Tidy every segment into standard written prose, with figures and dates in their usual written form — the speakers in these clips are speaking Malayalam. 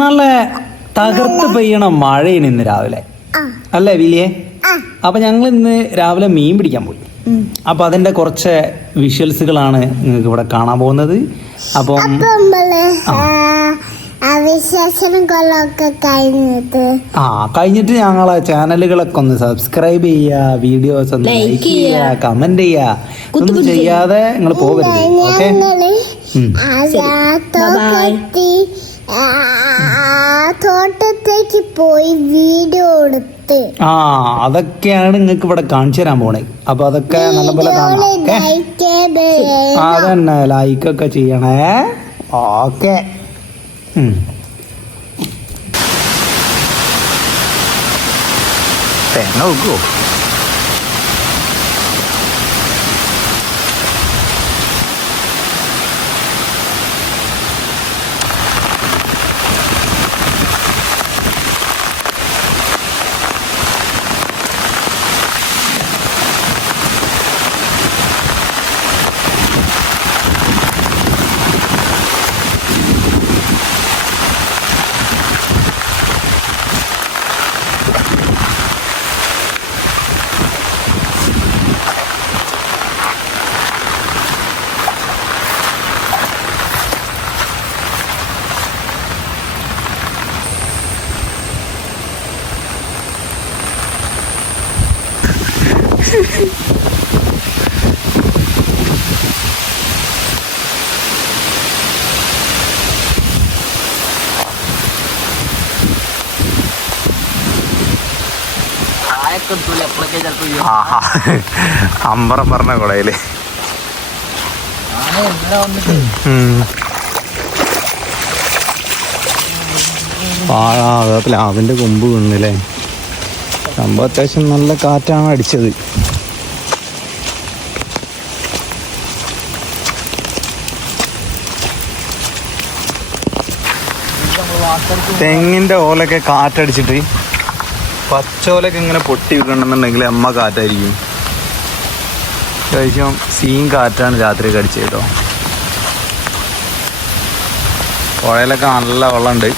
നല്ല തകർത്ത് പെയ്യണ മഴയാണ് ഇന്ന് രാവിലെ അല്ലേ വിലിയെ? അപ്പൊ ഞങ്ങൾ ഇന്ന് രാവിലെ മീൻ പിടിക്കാൻ പോയി. അപ്പൊ അതിന്റെ കുറച്ച് വിഷ്വൽസുകളാണ് നിങ്ങൾക്ക് ഇവിടെ കാണാൻ പോകുന്നത്. അപ്പം കഴിഞ്ഞിട്ട് ഞങ്ങളെ ചാനലുകളൊക്കെ ഒന്ന് സബ്സ്ക്രൈബ് ചെയ്യുക, വീഡിയോസ് ഒന്ന് ലൈക്ക് ചെയ്യുക, കമന്റ് ചെയ്യുക. ഒന്നും ചെയ്യാതെ നിങ്ങൾ പോകരുത്. ഓക്കെ, തോട്ടത്തേക്ക് പോയി വീഡിയോ എടുത്ത് അതൊക്കെയാണ് നിങ്ങൾക്ക് ഇവിടെ കാണിച്ചു തരാൻ പോണേ. അപ്പൊ അതൊക്കെ നല്ലപോലെ കാണാം. അതന്നെ, ലൈക്കൊക്കെ ചെയ്യണേ. ഓക്കെ, തേങ്ങ വെക്കുവോ? അമ്പറം പറഞ്ഞ കുളയില് പ്ലാവിന്റെ കൊമ്പ് വീണില്ലേ? സംഭവം അത്യാവശ്യം നല്ല കാറ്റാണ് അടിച്ചത്. തെങ്ങിന്റെ ഓലൊക്കെ കാറ്റടിച്ചിട്ട് പച്ചോലൊക്കെ ഇങ്ങനെ പൊട്ടി വീക്കണമെന്നുണ്ടെങ്കിൽ അമ്മ കാറ്റായിരിക്കും. അത്യാവശ്യം സീൻ കാറ്റാണ് രാത്രിയൊക്കെ അടിച്ചത് കേട്ടോ. പുഴയിലൊക്കെ നല്ല വെള്ളമുണ്ട്.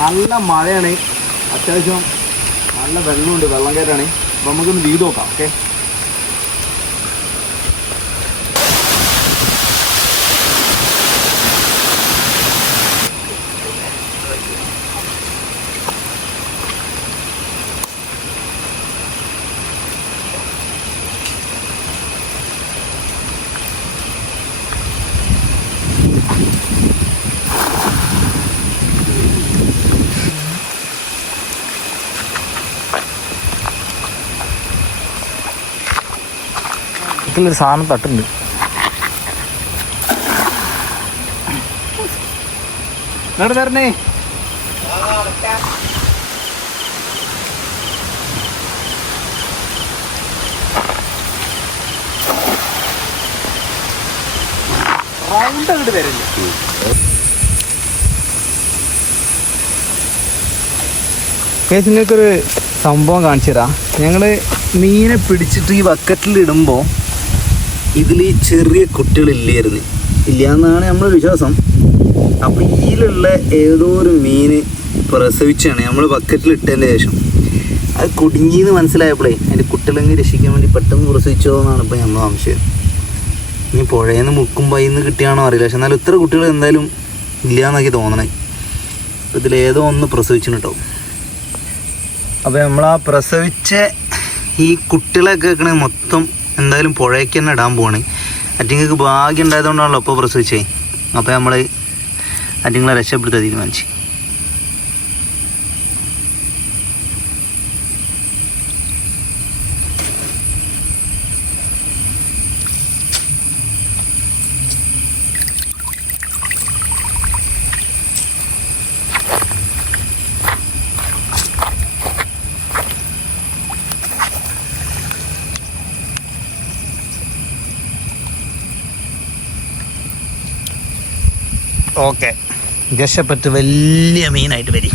നല്ല മഴയാണ്, അത്യാവശ്യം നല്ല വെള്ളമുണ്ട്, വെള്ളം കയറാണ്. അപ്പം നമുക്കൊന്ന് വീട് നോക്കാം. ഓക്കെ, ഒരു സാധനം തട്ടുണ്ട്. തരണേ റൗണ്ട് അങ്ങോട്ട് വരില്ല. നിങ്ങൾക്കൊരു സംഭവം കാണിച്ചു തരാം. ഞങ്ങള് മീനെ പിടിച്ചിട്ട് ഈ ബക്കറ്റിൽ ഇടുമ്പോൾ ഇതിൽ ഈ ചെറിയ കുട്ടികളില്ലായിരുന്നു, ഇല്ലയെന്നാണ് നമ്മളെ വിശ്വാസം. അപ്പോൾ ഇതിലുള്ള ഏതോ ഒരു മീന് പ്രസവിച്ചാണ് നമ്മൾ ബക്കറ്റിൽ ഇട്ടതിൻ്റെ ശേഷം. അത് കുടുങ്ങിയെന്ന് മനസ്സിലായപ്പോഴേ അതിൻ്റെ കുട്ടികളെങ്കിൽ രക്ഷിക്കാൻ വേണ്ടി പെട്ടെന്ന് പ്രസവിച്ചോ എന്നാണ് ഇപ്പോൾ നമ്മൾ സംശയം. ഇനി പുഴയിൽ നിന്ന് മുക്കുമ്പോൾ അതിൽ നിന്ന് കിട്ടിയാണോ അറിയില്ല. പക്ഷെ എന്നാലും ഇത്ര കുട്ടികൾ എന്തായാലും ഇല്ലയെന്നൊക്കെ തോന്നണേ. അപ്പോൾ ഇതിലേതോ ഒന്ന് പ്രസവിച്ചിന് കേട്ടോ. അപ്പോൾ നമ്മൾ ആ പ്രസവിച്ച ഈ കുട്ടികളൊക്കെ വെക്കണേ മൊത്തം എന്തായാലും പുഴയ്ക്ക് തന്നെ ഇടാൻ പോവാണ്. അറ്റിങ്ങൾക്ക് ഭാഗ്യം ഉണ്ടായതുകൊണ്ടാണല്ലോ അപ്പോൾ പ്രസവിച്ചേ. അപ്പോൾ നമ്മൾ അറ്റിങ്ങളെ രക്ഷപ്പെടുത്താൻ തീരുമാനിച്ചു. ഓക്കെ, രക്ഷപ്പെട്ട് വലിയ മീനായിട്ട് വരും.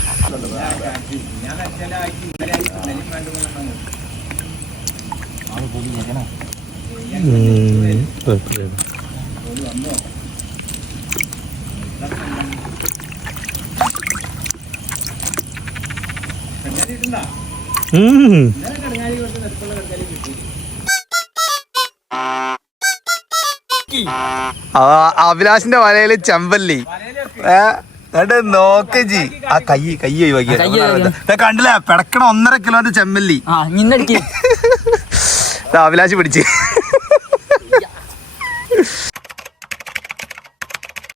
അഭിലാഷിന്റെ വലയില് ചെമ്പല്ലി നോക്ക് ജി ആ കൈ ഒഴിവാക്കി കണ്ടില്ല പിടക്കണ 1.5 കിലോന്റെ ചെമ്പല്ലി അഭിലാഷ് പിടിച്ച്